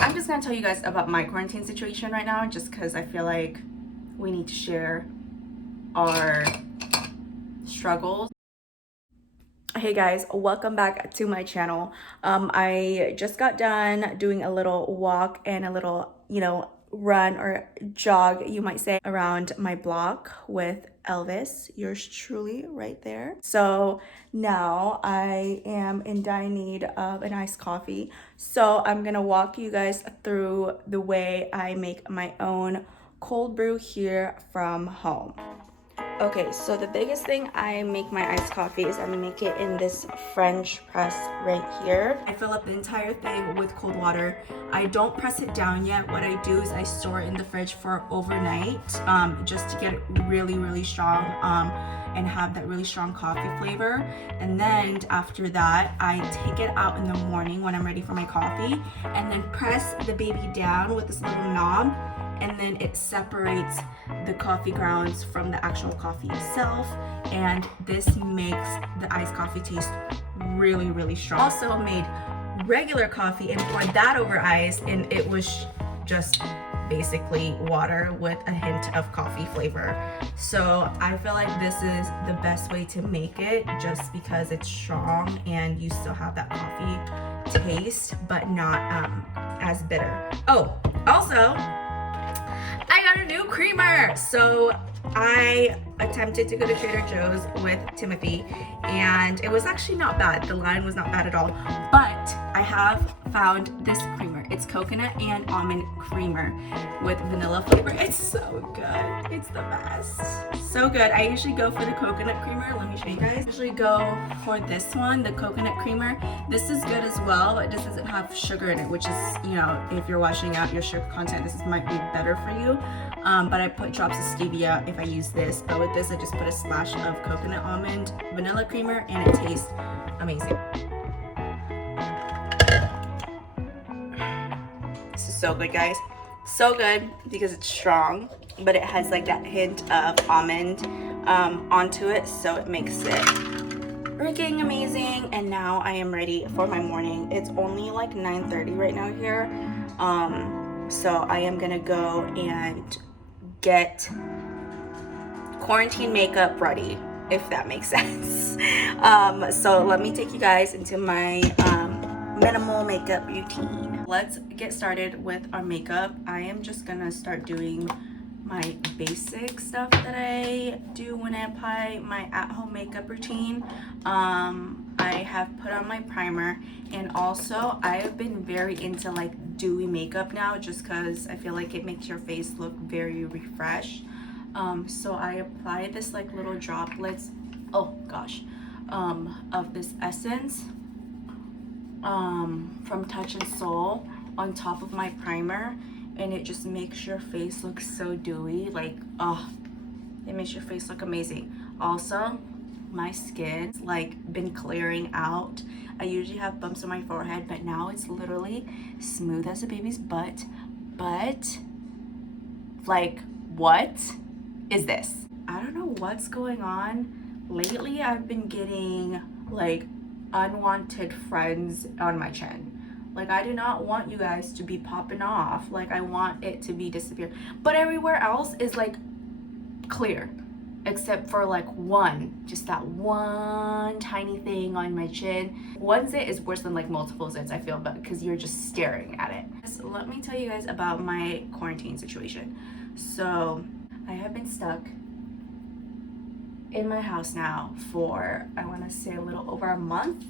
I'm just gonna tell you guys about my quarantine situation right now, just because I feel like we need to share our struggles. Hey guys, welcome back to my channel. I just got done doing a little walk and a little, run or jog, you might say, around my block with Elvis, yours truly, right there. So now I am in dire need of an iced coffee. So I'm gonna walk you guys through the way I make my own cold brew here from home. Okay, so the biggest thing I make my iced coffee is I make it in this French press right here. I fill up the entire thing with cold water. I don't press it down yet. What I do is I store it in the fridge for overnight, just to get it really, really strong, and have that really strong coffee flavor. And then after that, I take it out in the morning when I'm ready for my coffee, and then press the baby down with this little knob, and then it separates the coffee grounds from the actual coffee itself, and this makes the iced coffee taste really, really strong. Also made regular coffee and poured that over ice, and it was just basically water with a hint of coffee flavor. So I feel like this is the best way to make it, just because it's strong and you still have that coffee taste but not as bitter. Oh, also I got a new creamer. So I attempted to go to Trader Joe's with Timothy, and it was actually not bad. The line was not bad at all, but I have found this creamer. It's coconut and almond creamer with vanilla flavor. It's so good. It's the best. So good. I usually go for the coconut creamer. Let me show you guys. I usually go for this one, the coconut creamer. This is good as well, but this doesn't have sugar in it, which is, if you're washing out your sugar content, this might be better for you. But I put drops of stevia if I use this. But with this, I just put a splash of coconut almond vanilla creamer, and it tastes amazing. This is so good, guys. So good because it's strong, but it has like that hint of almond onto it, so it makes it freaking amazing. And now I am ready for my morning. It's only like 9:30 right now here, so I am gonna go and get quarantine makeup ready, if that makes sense. So let me take you guys into my minimal makeup routine. Let's get started with our makeup. I am just gonna start doing my basic stuff that I do when I apply my at-home makeup routine. I have put on my primer, and also I have been very into like dewy makeup now, just because I feel like it makes your face look very refreshed. So I apply this like little droplets, oh gosh, of this essence from Touch in Sol on top of my primer, and it just makes your face look so dewy. Like, oh, it makes your face look amazing. Also, my skin's like been clearing out. I usually have bumps on my forehead, but now it's literally smooth as a baby's butt. But like, what is this? I don't know what's going on. Lately I've been getting like unwanted friends on my chin. Like, I do not want you guys to be popping off. Like, I want it to be disappear. But everywhere else is like clear, except for like just that one tiny thing on my chin. One zit is worse than like multiple zits, I feel, but because you're just staring at it. So let me tell you guys about my quarantine situation. So I have been stuck in my house now for, I want to say, a little over a month.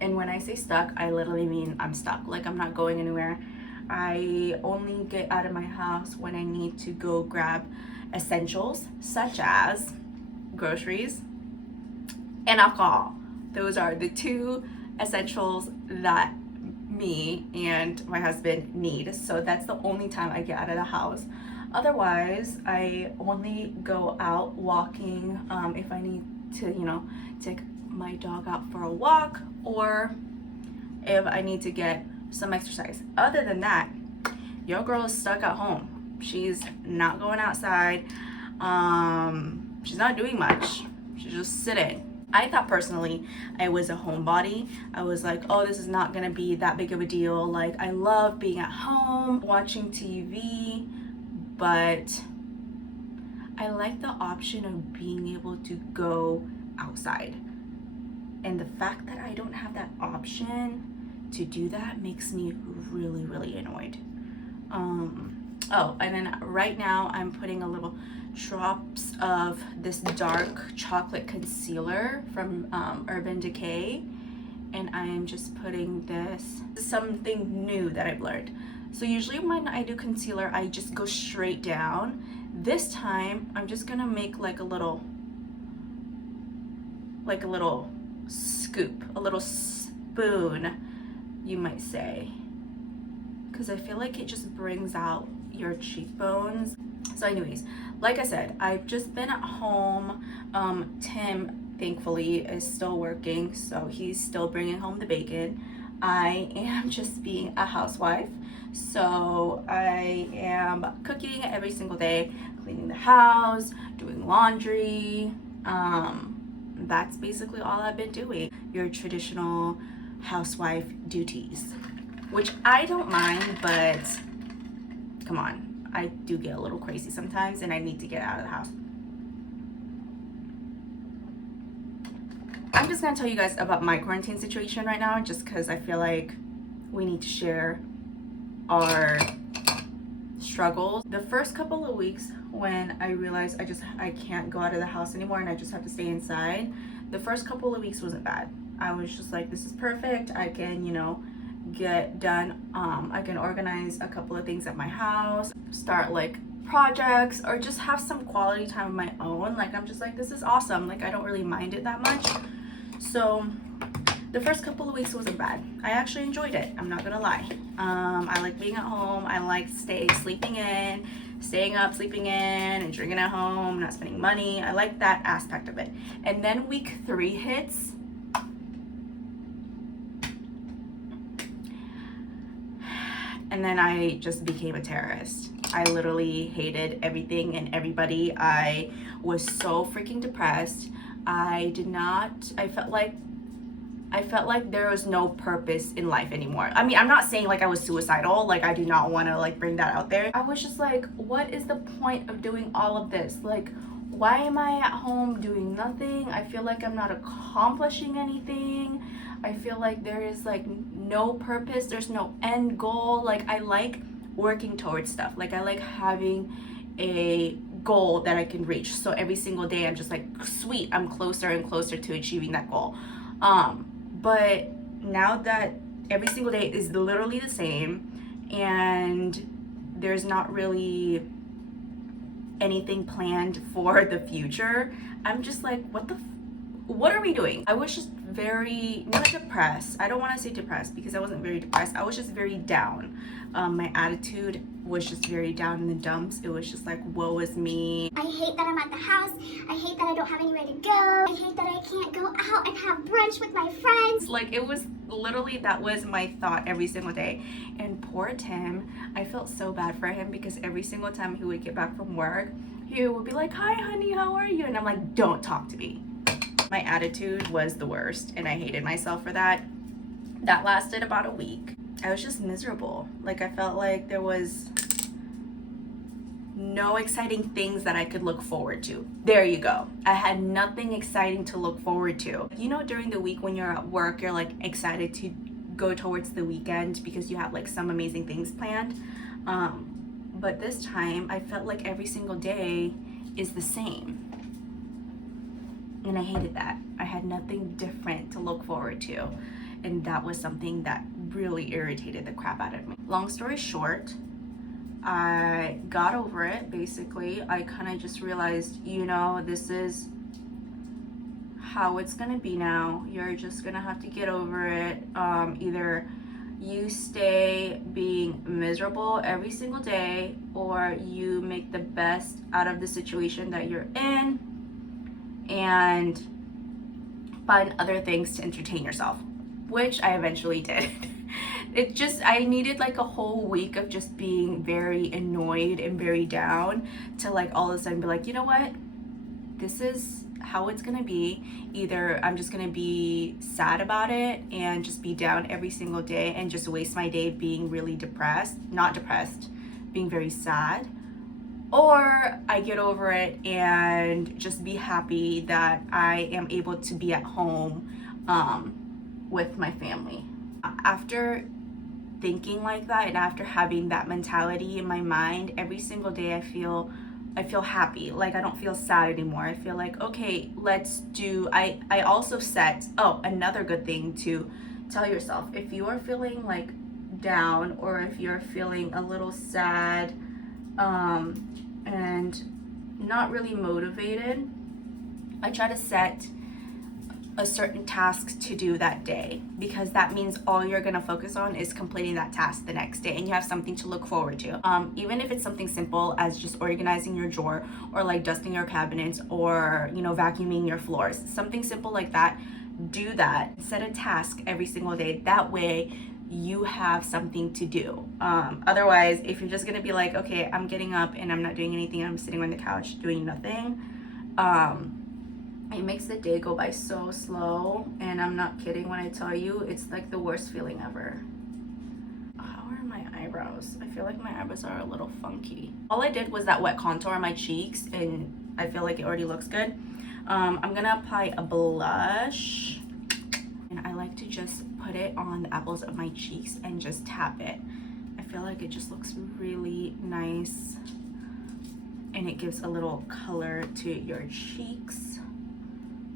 And when I say stuck, I literally mean I'm stuck. Like, I'm not going anywhere. I only get out of my house when I need to go grab essentials, such as groceries and alcohol. Those are the two essentials that me and my husband need. So that's the only time I get out of the house. Otherwise, I only go out walking if I need to, take my dog out for a walk, or if I need to get some exercise. Other than that, your girl is stuck at home. She's not going outside. She's not doing much. She's just sitting. I thought personally I was a homebody. I was like, oh, this is not gonna be that big of a deal. Like, I love being at home, watching TV, but I like the option of being able to go outside. And the fact that I don't have that option to do that makes me really, really annoyed. Oh, and then right now I'm putting a little drops of this dark chocolate concealer from Urban Decay, and I am just putting this something new that I've learned. So usually when I do concealer, I just go straight down. This time I'm just gonna make like a little scoop, a little spoon, you might say, because I feel like it just brings out your cheekbones. So anyways, like I said, I've just been at home. Tim thankfully is still working, so he's still bringing home the bacon. I am just being a housewife, so I am cooking every single day, cleaning the house, doing laundry. That's basically all I've been doing. Your traditional housewife duties, which I don't mind, but come on, I do get a little crazy sometimes and I need to get out of the house. I'm just gonna tell you guys about my quarantine situation right now, just because I feel like we need to share our struggles. The first couple of weeks when I realized I can't go out of the house anymore and I just have to stay inside, the first couple of weeks wasn't bad. I was just like, this is perfect. I can, get done. I can organize a couple of things at my house, start like projects, or just have some quality time of my own. Like, I'm just like, this is awesome. Like, I don't really mind it that much. So the first couple of weeks wasn't bad. I actually enjoyed it. I'm not gonna lie. I like being at home. I like staying up, sleeping in, and drinking at home, not spending money. I like that aspect of it. And then week 3 hits. And then I just became a terrorist. I literally hated everything and everybody. I was so freaking depressed. I felt like there was no purpose in life anymore. I mean, I'm not saying like I was suicidal. Like, I do not want to like bring that out there. I was just like, what is the point of doing all of this? Like, why am I at home doing nothing? I feel like I'm not accomplishing anything. I feel like there is like no purpose. There's no end goal. Like, I like working towards stuff. Like, I like having a goal that I can reach. So every single day I'm just like, sweet, I'm closer and closer to achieving that goal. But now that every single day is literally the same and there's not really anything planned for the future, I'm just like, what are we doing? I was just very, not depressed. I don't want to say depressed because I wasn't very depressed. I was just very down. My attitude was just very down in the dumps. It was just like, woe is me. I hate that I'm at the house. I hate that I don't have anywhere to go. I hate that I can't go out and have brunch with my friends. Like, it was literally, that was my thought every single day. And poor Tim, I felt so bad for him because every single time he would get back from work, he would be like, hi honey, how are you? And I'm like, don't talk to me. My attitude was the worst and I hated myself for that. That lasted about a week. I was just miserable. Like, I felt like there was no exciting things that I could look forward to. There you go. I had nothing exciting to look forward to. You know, during the week when you're at work, you're like excited to go towards the weekend because you have like some amazing things planned. But this time I felt like every single day is the same. And I hated that. I had nothing different to look forward to. And that was something that really irritated the crap out of me. Long story short, I got over it, basically. I kind of just realized, this is how it's gonna be now. You're just gonna have to get over it. Either you stay being miserable every single day, or you make the best out of the situation that you're in and find other things to entertain yourself, which I eventually did. I needed like a whole week of just being very annoyed and very down to like all of a sudden be like, you know what? This is how it's gonna be. Either I'm just gonna be sad about it and just be down every single day and just waste my day being really depressed, not depressed, being very sad, or I get over it and just be happy that I am able to be at home with my family. After thinking like that and after having that mentality in my mind, every single day I feel happy. Like I don't feel sad anymore. I feel like, okay, let's do, I also set, oh, another good thing to tell yourself, if you are feeling like down or if you're feeling a little sad and not really motivated, I try to set a certain task to do that day, because that means all you're gonna focus on is completing that task the next day, and you have something to look forward to. Even if it's something simple as just organizing your drawer or like dusting your cabinets or, you know, vacuuming your floors, something simple like that. Do that. Set a task every single day. That way you have something to do. Otherwise, if you're just gonna be like, okay, I'm getting up and I'm not doing anything, I'm sitting on the couch doing nothing, it makes the day go by so slow, and I'm not kidding when I tell you, it's like the worst feeling ever. How are my eyebrows? I feel like my eyebrows are a little funky. All I did was that wet contour on my cheeks, and I feel like it already looks good. I'm gonna apply a blush, and I like to just put it on the apples of my cheeks and just tap it. I feel like it just looks really nice, and it gives a little color to your cheeks.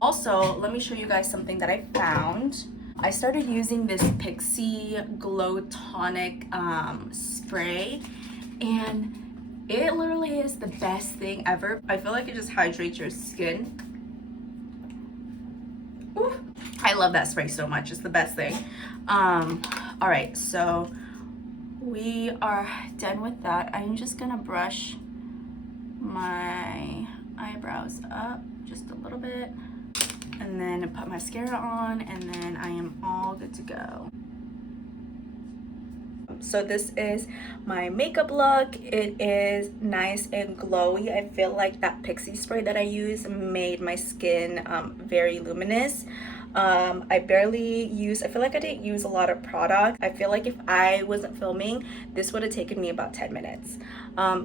Also, let me show you guys something that I found. I started using this Pixi Glow Tonic spray, and it literally is the best thing ever. I feel like it just hydrates your skin. Ooh, I love that spray so much. It's the best thing. All right, so we are done with that. I'm just gonna brush my eyebrows up just a little bit, and then put mascara on, and then I am all good to go. So this is my makeup look. It is nice and glowy. I feel like that Pixi spray that I use made my skin very luminous. I barely use, I feel like I didn't use a lot of product. I feel like if I wasn't filming, this would have taken me about 10 minutes.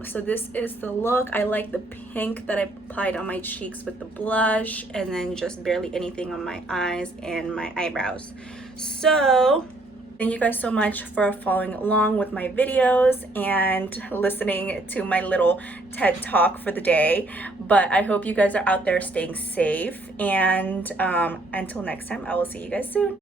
So this is the look. I like the pink that I applied on my cheeks with the blush, and then just barely anything on my eyes and my eyebrows. So thank you guys so much for following along with my videos and listening to my little TED Talk for the day. But I hope you guys are out there staying safe, and until next time, I will see you guys soon.